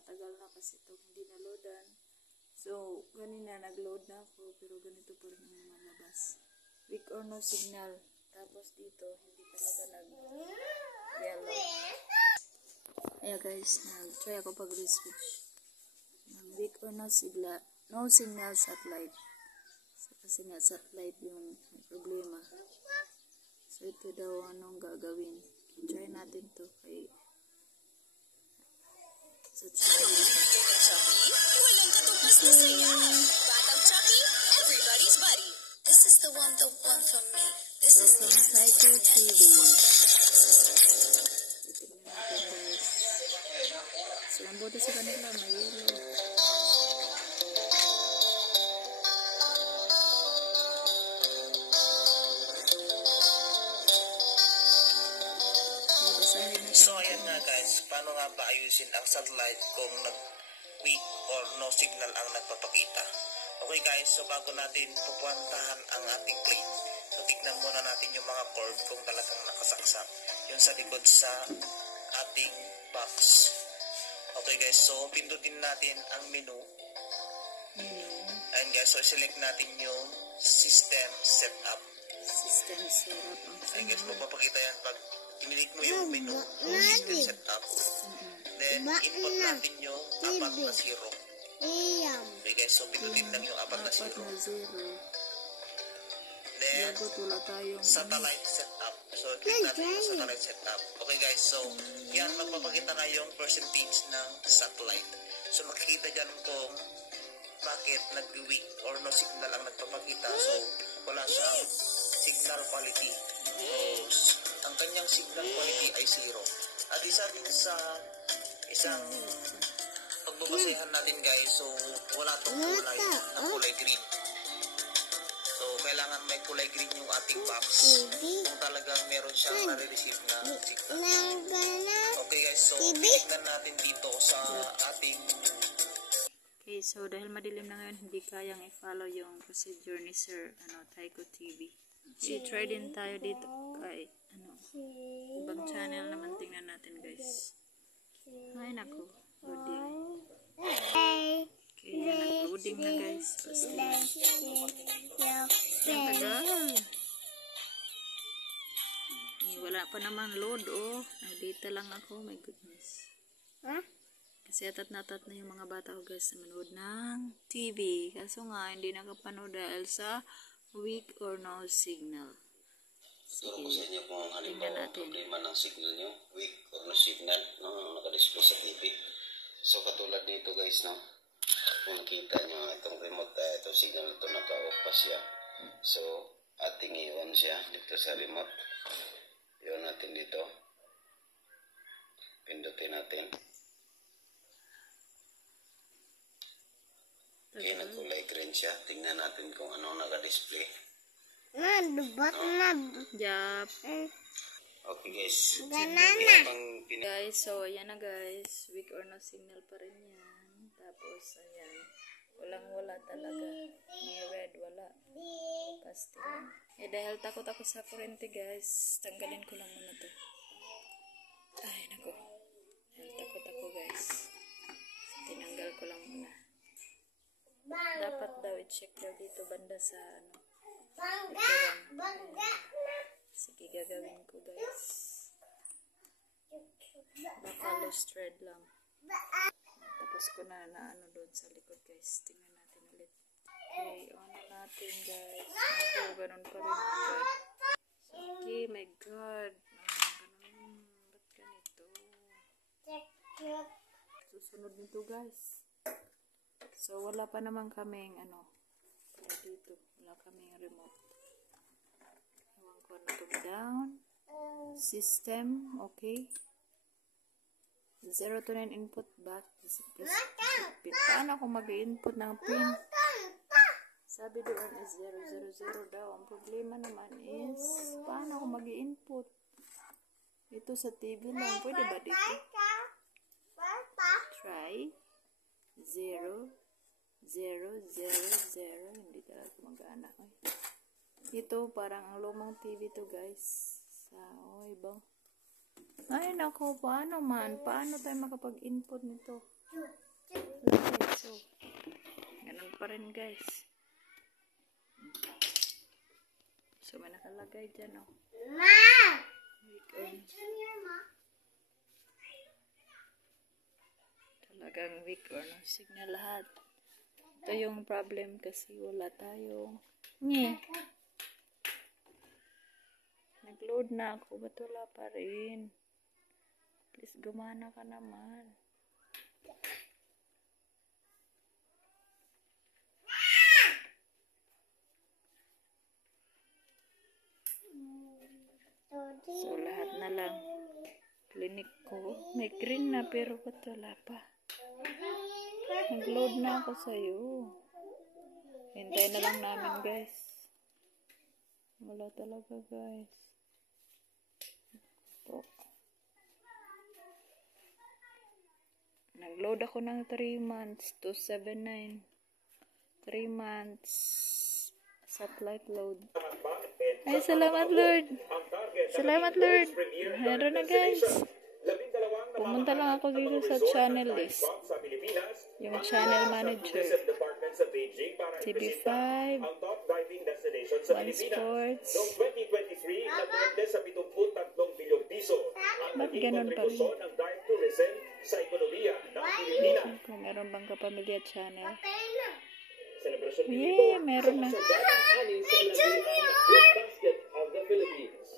matagal na kasi itong hindi na-loadan. So, ganina nag-load na ako, pero ganito pa rin yung malabas. Weak or no signal. Tapos dito, hindi talaga nag-yellow. Ayan guys, nag-try ako pag-reswitch. Weak or no signal satellite. So, kasi nga satellite yung may problema. So, ito daw anong gagawin. Try natin to kay sa channel. Walang katumbas na saya. Batang Chucky, everybody's buddy. This is the one for me. This So, is from Psycho TV. Titignan natin guys. So, ang buti sa kanila, may yellow. So ayan nga guys, paano nga ba ayusin ang satellite kung nag-weak or no signal ang nagpapakita? Okay guys, so bago natin pupuntahan ang ating plate, so tignan muna natin yung mga cord kung talagang nakasaksak yung sa likod sa ating box. Okay guys, so pindutin natin ang menu. And guys, so select natin yung system setup. System setup. And guys, magpapakita yan pag kinilik mo yung menu o system setup. Then, input natin yung 4 na 0. Okay guys, so pindutin lang yung 4 na 0. Then, satellite setup. So, click natin yung satellite setup. Okay guys, so, yan, magpapakita na yung percentage ng satellite. So, makikita dyan kung bakit nag-weak or no signal ang nagpapakita. So, wala siyang signal quality. So, ang kanyang signal quality ay 0. At isa din sa isang pagbabasehan natin guys, so wala itong kulay na kulay green. So kailangan may kulay green yung ating box kung talagang meron siyang nare-receive na signal. Okay guys, so tignan natin dito sa ating... Okay, so dahil madilim na ngayon, hindi kayang i-follow yung procedure ni Sir Psycho TV. I-try din tayo dito kay ibang channel naman, tingnan natin guys. Ay nako, loading. Okay, nag-loading na guys. Ang tagal. Wala pa naman load oh. Nag-data lang ako, my goodness. Kasi atat na yung mga bata ko guys na manood ng TV. Kaso nga, hindi nakapanood dahil sa weak or no signal. Turo ko sa inyo kung halimbawa ang problema ng signal nyo, weak or no signal, no, nakadisplay sa TV. So katulad nito guys, no, kung nakita nyo itong remote, itong signal ito naka-off pa siya. So ating i-on siya dito sa remote. I-on natin dito. Pindutin natin. Okay, nagkulay green siya. Tingnan natin kung ano naka-display. Jap. Okay guys. Guys, so ayan na guys. Weak or no signal pa rin yan. Tapos ayan. Walang-wala talaga. May red, wala. Pastel lang. Dahil takot ako sa kurente guys, tanggalin ko lang muna to. Ay, nako. Dahil takot ako guys. Tinanggal ko lang muna. Dapat daw i-check daw dito banda sa sige, gagawin ko guys. Baka lost thread lang. Tapos ko na doon sa likod guys. Tingnan natin ulit. Okay, on natin guys. Ako, ganun pa rin. God. Okay, my God. Ganun. Ba't ganito? Susunod nito guys. So, wala pa naman kaming para dito. Wala kaming remote. Ewan ko na itong down. System, okay. 0 to 9 input back. Pin. Paano ako mag-input ng pin? Sabi doon is 000 daw. Ang problema naman is, paano ako mag-input? Ito sa TV lang. Pwede ba dito? Try. 0 0 0 0. Hindi talaga mag-ana. Ito parang ang lumang TV to guys. Sa ibang Ay, nako, paano man? Paano tayo makapag-input nito? Okay, so, ganun pa rin, guys. So, may nakalagay dyan, oh. Talagang weak or no signal lahat. Ito yung problem kasi wala tayong nag-load na ako, ba't wala pa rin? Please, gumana ka naman. So, lahat na lang. Clinic ko. May green na pero ba't wala pa? Nag-load na ako sa'yo. Hintayin na lang namin, guys. Wala talaga, guys. Ito. Nag-load ako ng 3 months to 279. 3 months. Satellite load. Ay, salamat, Lord. Salamat, Lord. Meron na, guys. Pumunta lang ako dito sa channel list. Yung channel manager. TV5. One Sports. Ba't ganun pa rin? Kung meron bang kapamilya channel. Yeah, meron na.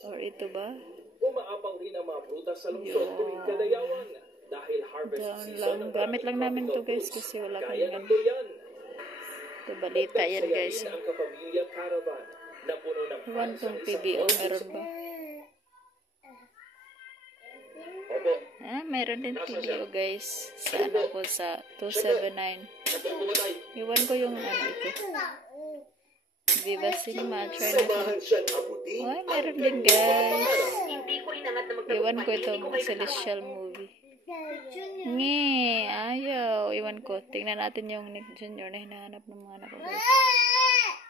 Or ito ba? Umaapaw rin ang mga prutas sa lungsod tuwing kadayawan dahil harvest season. Gamit lang namin to, guys, kasi wala kami ganun. Ito, balita yan, guys. Ang kapamilya caravan na puno ng Iwan tong PBO, meron ba? Meron din PBO, guys. Sa ano ko, sa 279. Iwan ko yung ano ito. Viva Cinema, try na ko. Ay, meron din, guys. Iwan ko itong Celestial movie. Ayaw. Iwan ko. Tingnan natin yung Nick Jr. na hinahanap ng mga anak ko, guys.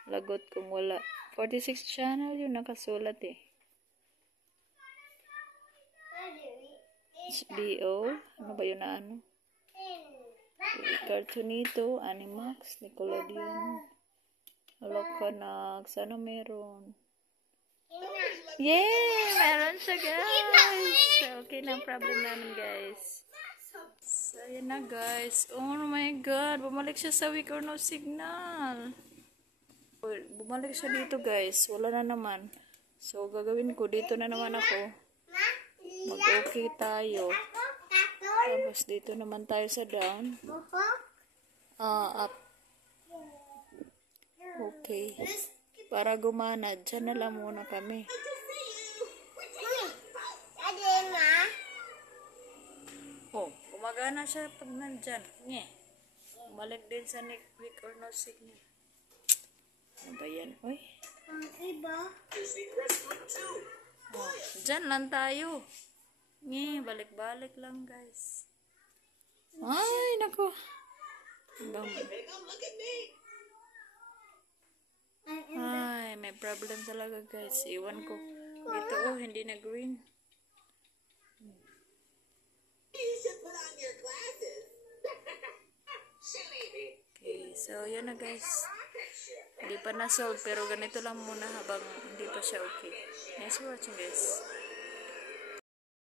Lagot kung wala. 46 channel yun, nakasulat eh. HBO. Ano ba yun na ano? Cartoonito, Animax, Nickelodeon. Loconox, ano meron? Yay! Meron siya, guys! Okay na ang problem namin, guys. So, ayan na, guys. Oh my God! Bumalik siya sa weak or no signal. Bumalik siya dito, guys. Wala na naman. So, gagawin ko. Dito na naman ako. Mag-okay tayo. Tapos, dito naman tayo sa down. Up. Okay. Para gumana, dyan na lang muna kami. Oh, gumagana siya pag nandyan. Bumalik din sa weak or no signal. Ano ba yan? Uy. Oh, dyan lang tayo. Balik-balik lang, guys. Ay, nako. Ay, may problem talaga, guys. Iwan ko. Dito, oh, hindi na green. Okay, so yun na, guys. Hindi pa na-solve, pero ganito lang muna habang hindi pa siya okay. Nice watching, guys.